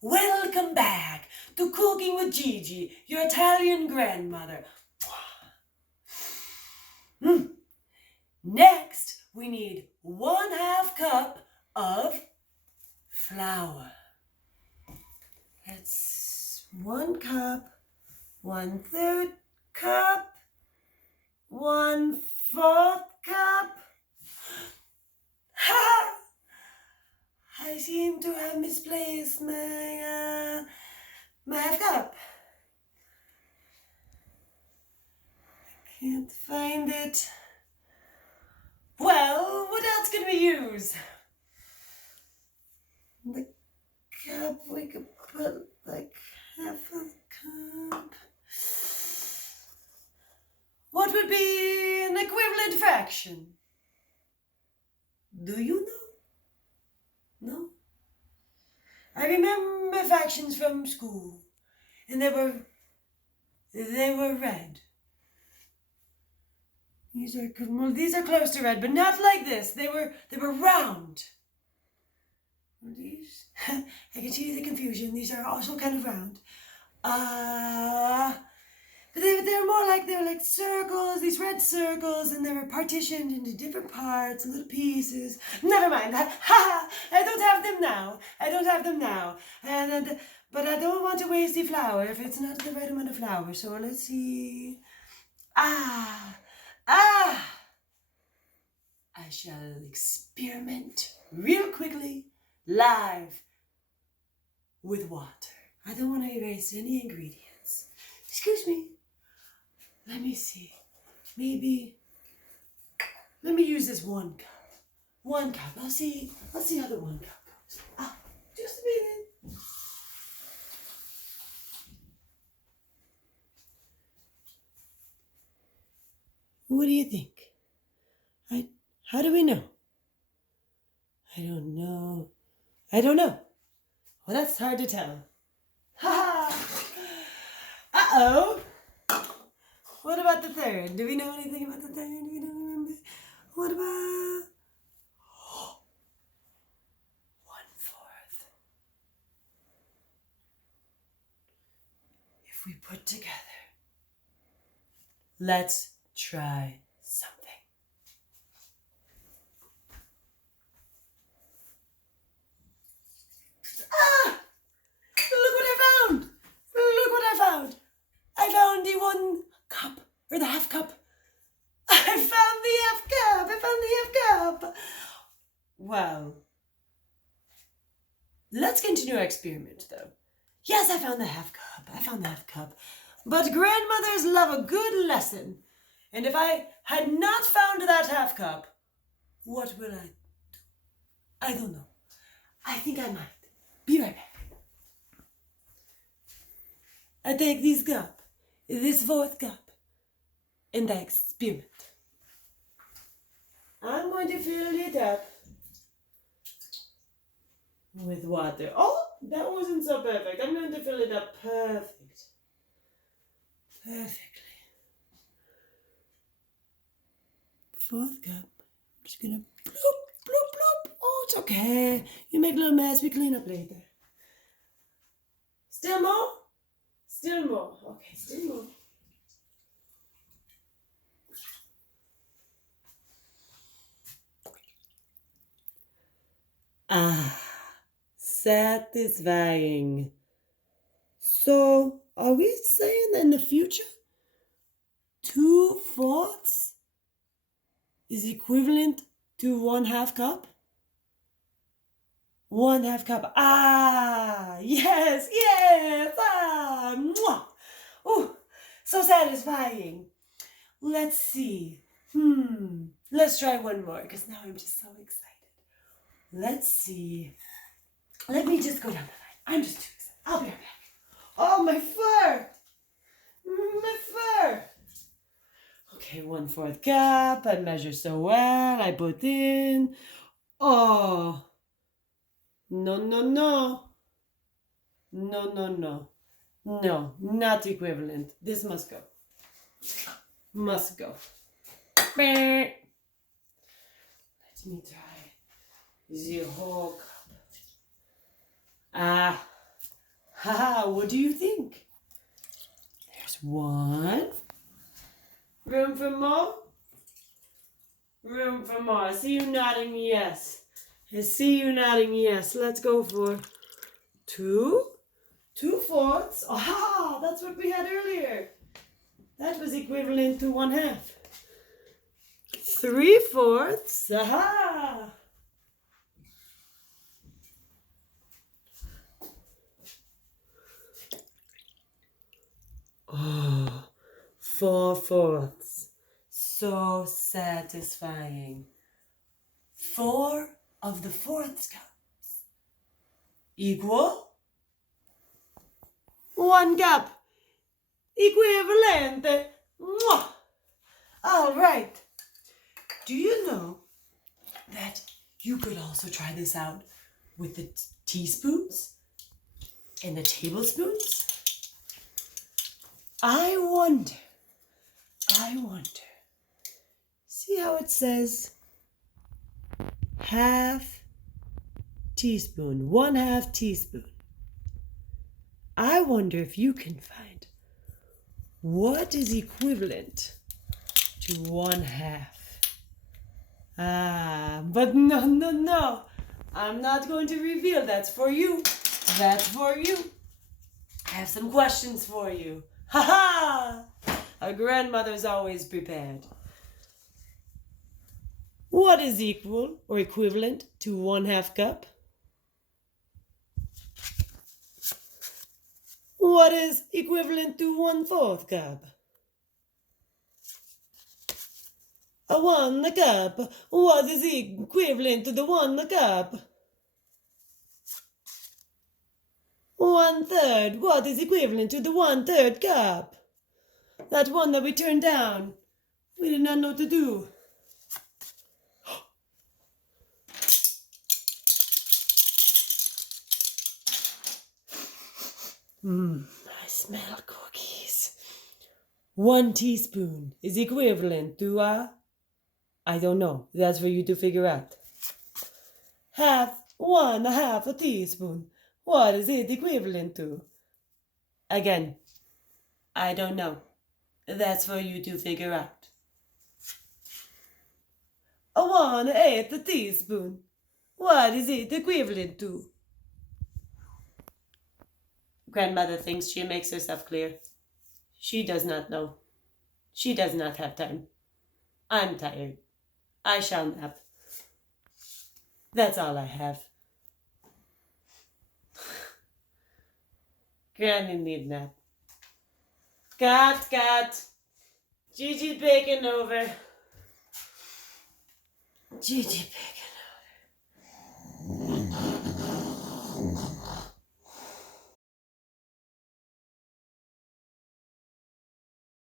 Welcome back to Cooking with Gigi, your Italian grandmother. Next, we need 1/2 cup of flour. That's 1 cup, 1/3 cup, 1/4 cup. Ha! I seem to have misplaced my 1/2 cup. I can't find it. Well, what else can we use? The cup, we could put like 1/2 cup. What would be an equivalent fraction? Do you know? No? I remember fractions from school, and they were red. These are close to red, but not like this. They were round. These, I can see the confusion. These are also kind of round. But they were like circles, these red circles, and they were partitioned into different parts, little pieces. Never mind. I don't have them now. But I don't want to waste the flour if it's not the right amount of flour. So let's see. I shall experiment real quickly, live, with water. I don't want to erase any ingredients. Excuse me. Let me see. Let me use this 1 cup. 1 cup. I'll see how the 1 cup goes. Just a minute. What do you think? How do we know? I don't know. Well, that's hard to tell. Uh-oh. What about the 3rd? Do we know anything about the 3rd? We don't remember. What about 1/4? If we put together, let's try something. Look what I found! I found the 1 cup, or the 1/2 cup. I found the 1/2 cup! Well, let's continue our experiment, though. Yes, I found the 1/2 cup. But grandmothers love a good lesson. And if I had not found that 1/2 cup, what will I do? I don't know. I think I might. Be right back. I take this 4th cup, and I experiment. I'm going to fill it up with water. Oh, that wasn't so perfect. I'm going to fill it up perfectly. 4th cup. I'm just gonna bloop, bloop, bloop. Oh, it's okay. You make a little mess, we clean up later. Still more? Okay, still more. Satisfying. So, are we saying that in the future, 2/4 is equivalent to 1/2 cup? 1/2 cup. Yes. Mwah. Oh, so satisfying. Let's see. Let's try one more, because now I'm just so excited. Let's see. Let me just go down the line. I'm just too excited. I'll be right back. Oh, my fur! Okay, 1/4 cup. I measure so well. I put in. Oh. No. No, not equivalent. This must go. Let me try the whole cup. Now, what do you think? There's one. Room for more? Room for more. I see you nodding yes. I see you nodding yes. Let's go for 2. 2/4. Aha! That's what we had earlier. That was equivalent to 1/2. 3/4. Aha! Oh, 4/4. So satisfying. 4 of the 4th cups equal 1 cup. Equivalente. Mwah! All right. Do you know that you could also try this out with the teaspoons and the tablespoons? I wonder. See how it says 1/2 teaspoon, 1/2 teaspoon. I wonder if you can find what is equivalent to 1/2. But no. I'm not going to reveal. That's for you. I have some questions for you. Ha! A grandmother's always prepared. What is equal or equivalent to 1/2 cup? What is equivalent to 1/4 cup? A 1 cup. What is equivalent to the 1 cup? 1/3. What is equivalent to the 1/3 cup? That one that we turned down. We did not know what to do. I smell cookies. 1 teaspoon is equivalent to I don't know. That's for you to figure out. 1/2 a teaspoon. What is it equivalent to? Again, I don't know. That's for you to figure out. A 1/8 a teaspoon. What is it equivalent to? Grandmother thinks she makes herself clear. She does not know. She does not have time. I'm tired. I shall nap. That's all I have. Granny need nap. Cat. Gigi bacon over. Gigi bacon.